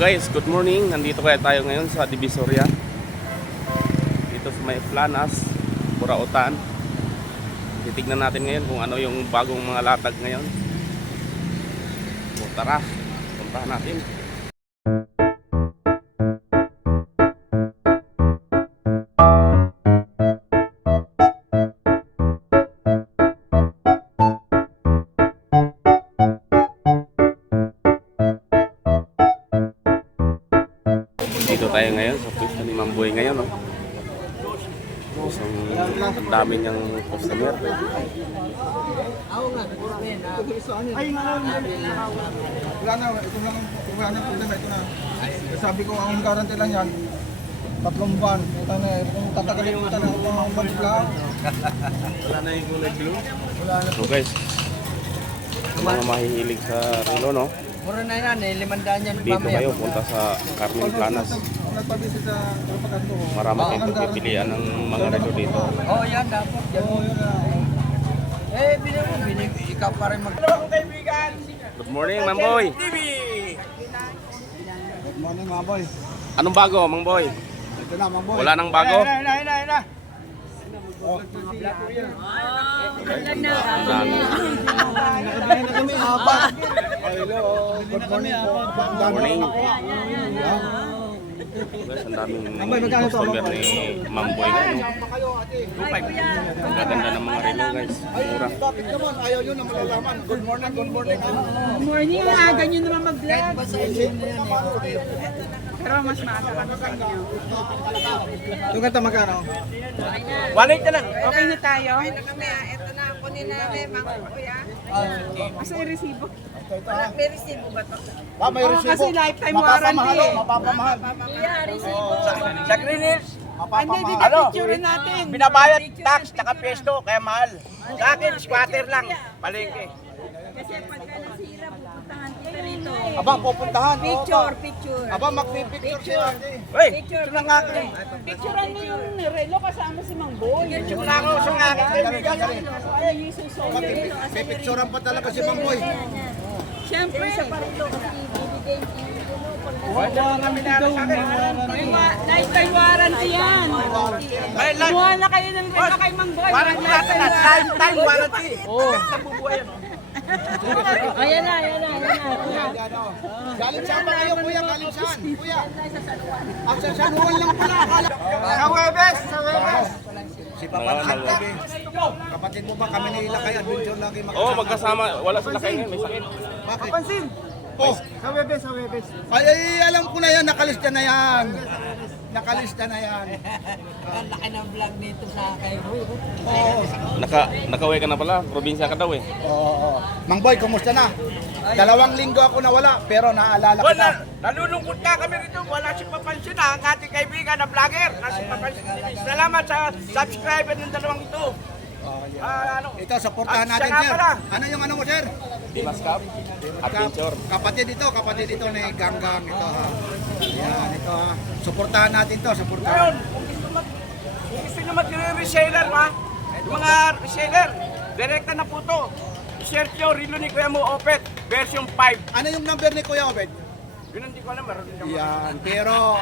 Guys, good morning. Nandito kaya tayo ngayon sa Divisoria. Dito sa may Planas, Burautan. Titignan natin ngayon kung ano yung bagong mga latag ngayon. So, tara, puntahan natin. Dito tayo ngayon sa pwesto ni Mamboy ngayon, no? Isang dami niyang customer. Ay, wala na, ito lang, wala na problema, ito na. Sabi ko, ang guarantee lang yan, 3 buwan. Ito na, kung tatagalin ko na ako ang banslag. Wala na yung kulay blue. Wala na. So guys, mga mahihilig sa relo, no? Mura na yan eh, 500 yan Dito kayo, punta sa Carmen Planas. Nagpabisi sa kapatid ko. Marami kayong pagpipilian ng mga relo dito. Oo, yan dapat. Yan. Oo, yun na. Eh, ikaw pa rin mag... Good morning, Mamboy. Good morning, mga boy. Anong bago, Mamboy? Ito na, mga boy. Wala nang bago? Oh. Ang dami. Nakabili na kami, apat. Hello, good morning po. Good morning. Guys, ang daming customer ni Mamboy ngayon. Ang gaganda ng mga relo, guys. Mura. Bakit naman? Ayaw yun na malalaman. Good morning, good morning. Good morning, aga nyo naman mag-vlog. Pero mas maaga kami sa inyo. Yung kanta magkano? Walit ka lang. Okay na tayo? Kami, ito na ang kunin namin, mga kuya. Asa yung resibo? May resibo ba ito? May Oo, resibo. kasi lifetime warranty eh. Mapapamahal. Kuya, resibo. Sa Greenhills, Hindi, dito Ano? picture natin. binabayad tax, naka pesto, kaya mahal. Sa akin, squatter lang. Palengke. Kasi pagka nasira, pupuntahan kita rito. Aba, pupuntahan. Picture, picture. Aba, mag-picture siya. Uy, ito lang nga. Picturean mo yung relo kasama si Mang Boy. Ito lang ako sa akin kaibigan. Ay, yung susunod. May picturean pa talaga si Mang Boy. Siyempre, Wala nga minara sa akin. lifetime warranty yan. May life. Kumuha na kayo ng relo kay Mang Boy. Warranty natin na. Lifetime warranty. Oo. Nabubuhay ano. Ayan na. Galing saan ba kayo, kuya? Galing saan? Kuya? Sa San Juan lang pala. Sa Webes! Si Papa lagi. Kapatid mo ba kami nila kay Adventure lagi Oo, magkasama. Wala sila kayo ngayon. May sakit. Bakit? Kapansin! Oh, sa Webes. Ay, alam ko na yan. Nakalista na yan. Nakalista na yan. Ang laki ng vlog dito sa akin. Oo. Nakauwi ka na pala. Probinsya ka daw eh. Oo. Mang Boy, kumusta na? 2 linggo ako nawala, pero naalala kita. Nalulungkot ka kami rito. Wala si Papansin na ang ating kaibigan na vlogger. Si Papansin TV. Salamat sa subscriber ng dalawang ito. Ito, supportahan At natin, siya nga sir. pala. Ano yung ano mo, sir? Dimas Cup. Adventure. Kapatid ito ni Ganggang ito ha. Yan, ito ha. Suportahan natin to, Ngayon, suportahan. kung gusto nyo mag-reseller ha, yung mga reseller, direkta na po to. I-search nyo, Rilo ni Kuya Mo Opet, version 5. Ano yung number ni Kuya Obed? Yun hindi ko alam, meron din naman. Yan, pero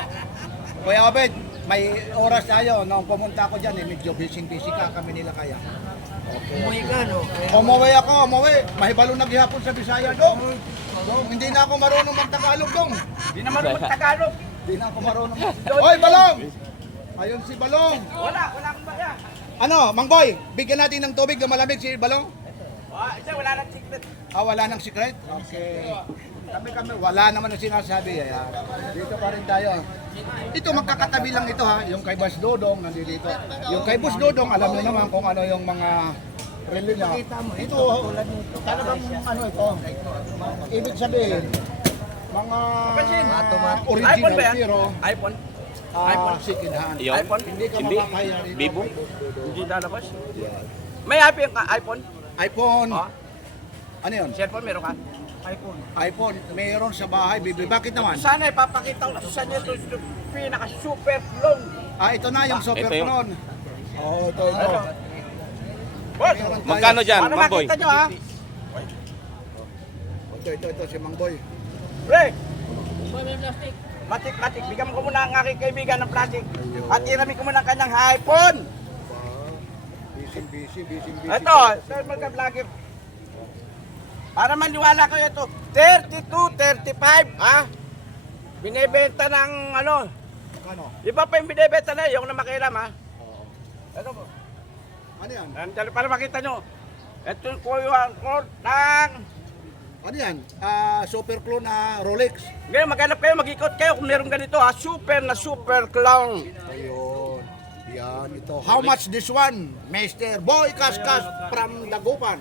Kuya Obed, may oras tayo. Nung pumunta ako dyan, medyo busy ka kami nila kaya. Umuwi ka, no? Umuwi ako. Mahibalo naghihapon sa Bisaya, dong. Hindi na ako marunong mag-Tagalog, dong. Hindi naman mag-Tagalog. Hindi na ako marunong. Hoy, Balong! Ayun si Balong. Wala akong baya. Ano, Mang Boy, bigyan natin ng tubig na malamig si Balong. Wala nang secret. Wala nang secret? Okay. Kami, wala naman ang sinasabi. Ayan. Dito pa rin tayo. Ito, magkakatabi lang ito ha. Yung kay Boss Dodong, nandito. Yung kay Boss Dodong, alam niyo naman kung ano yung mga relo niya. Ito, talagang ano ito. Ibig sabihin, mga original iPhone ba yan? pero iPhone? second hand. Iyon? Hindi ka Hindi? makakaya rito. Bibo? Hindi lalabas. May iPhone ka? iPhone? iPhone. Ah. Ano yun? Cellphone meron ka? iPhone. Mayroon sa bahay, bibi. Bakit naman? Sana ipapakita ko sa inyo ito pinaka-super long. Ito na yung super ito yung- clone. Ito. Boss, Magkano dyan, para Mamboy? makita nyo ha. Ito si Mang Boy. Pre, Matik. Bigyan ko muna ang aking kaibigan ng plastic. At iramin ko muna ang kanyang iPhone. Busy. Ito, sir, magka-vlogger. Para maniwala kayo ito, 32, 35, ha? Binibenta ng ano? Ano? Iba pa yung binibenta na, yung na makialam, ha? Ano po? Ano yan? Andyan, para makita nyo. Ito yung kuyuhan ko ng... Ano yan? Super clone na Rolex. Ngayon, maghanap kayo, mag-ikot kayo kung meron ganito, ha? Super clown. Ayun. Yan, ito. How much this one? Mr. Boy Kaskas from Dagupan.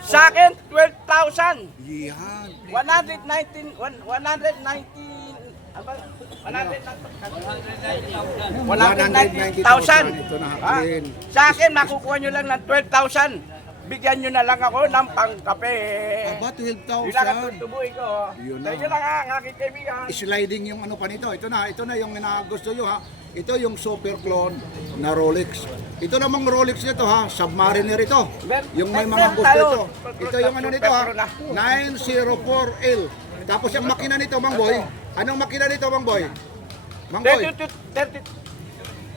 Sa akin, 12,000. Yan. 119, 119, ano ba? 190,000. Ito na, Ha? Haklin. Sa akin, makukuha nyo lang ng 12,000. Bigyan nyo na lang ako ng pangkape. Aba, Ilangan 12,000. tubuhin ko. Yun Sa na. inyo lang ha, ang aking kaibigan. Sliding yung ano pa nito. Ito na yung gusto nyo ha. Ito yung super clone na Rolex. Ito namang Rolex nito ha, Submariner ito. Yung may mga gusto ito. Ito yung ano nito ha, 904L. Tapos yung makina nito, Mang Boy. Anong makina nito, Mang Boy? Mang Boy, 30,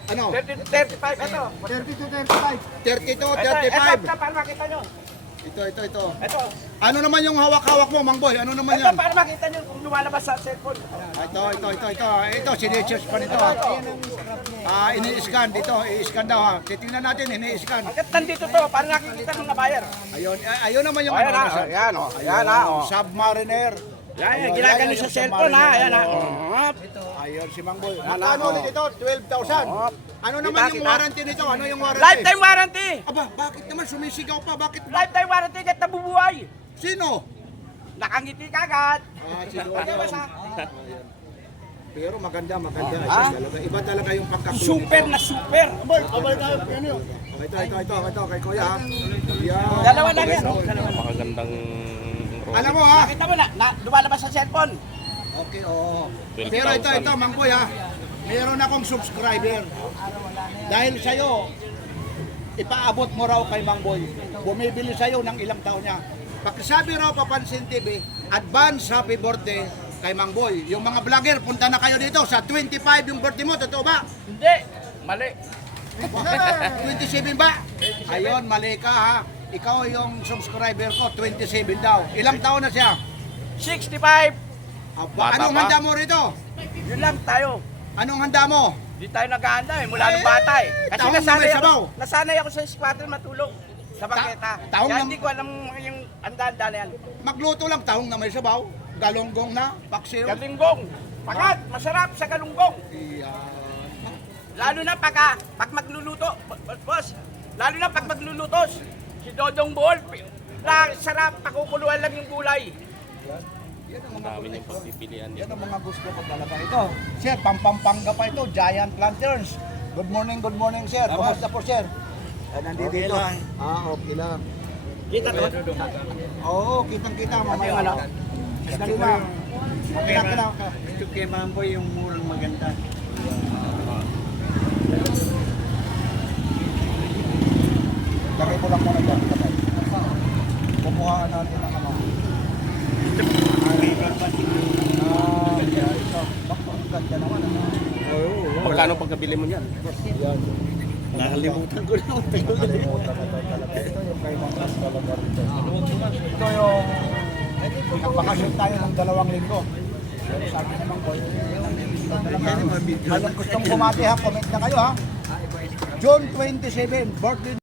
ano? 35, ito. 32, Ito, 35. para makita nyo. Ito. Ito. Ano naman yung hawak-hawak mo, Mang Boy? Ano naman Ito, yan? para makita nyo kung lumalabas sa cellphone. Ito. Ito, sinecheck pa nito ha. Ini-scan dito, i-scan daw ha. Titingnan natin, ini-scan. Hanggat nandito to, para nakikita ng buyer. Ayun naman yung Ayan ano. ha, ayan o. Ayan ha, o. Submariner. Yan, ginagano sa yung cellphone ha. Ayan ha. Ayun si Mang Boy. Yan, Magkano oh. ulit ito? 12,000. Ano naman yung Kita. warranty nito? Ano yung warranty? Lifetime warranty! Aba, bakit naman sumisigaw pa? Bakit? Lifetime warranty kahit nabubuhay! Sino? Nakangiti ka agad! Si Dodong. Ayan. Pero maganda. Ah? Iba talaga yung pagkakulong. Super na super! Ito, kay Kuya ha. Yan. Dalawa lang yan. Napakagandang Alam mo ha? Nakita mo na lumalabas sa cellphone. Okay, oo. 12,000. Pero ito, Mang Boy ha. Meron akong subscriber. Dahil sa'yo, ipaabot mo raw kay Mang Boy. Bumibili sa'yo ng ilang taon niya. Pagkasabi raw Papansin TV, advance happy birthday kay Mang Boy. Yung mga vlogger, punta na kayo dito sa 25 yung birthday mo. Totoo ba? Hindi! Mali! 27 ba? Ayun, mali ka ha. Ikaw yung subscriber ko, 27 daw. Ilang taon na siya? 65! Aba, Bata anong pa. handa mo rito? Yun lang tayo. Anong handa mo? Di tayo naghahanda eh, mula nung bata eh. Kasi taong na may sabaw. nasanay ako sa squatter matulog sa bangketa. taong Kaya na- hindi ko alam yung handa-handa na yan. Magluto lang, tahong na may sabaw. Galonggong na, paksiw. Galinggong! Pakat! Masarap sa galunggong! Iyan. Lalo na pag magluluto, boss, lalo na pag magluluto, si Dodong Buol, sarap, pakukuluan lang yung gulay. Ang dami niyong pagpipilian Yan dito. ang mga gusto ko talaga. Ito, sir, pampampanga pa ito, Giant Lanterns. Good morning, sir. Kumusta po, sir? Nandito Okay dito. lang. Okay lang. Kita to? Oo, kitang-kita mamaya. Ano? Dali lang. Kita. Ito kay Mamboy yung murang maganda. Lagay ko lang muna dyan. Kukuhaan natin ang ano. Ito. Bakit ang ganda naman. Magkano pagkabili mo niyan? Yan. Nakalimutan ko lang. Nakalimutan ko talaga. Ito yung kay Mang Ras talaga rito. Ito yung nagpakasyon tayo ng 2 linggo. Pero sabi naman ko, anong gustong bumati ha? Comment na kayo ha. June 27, birthday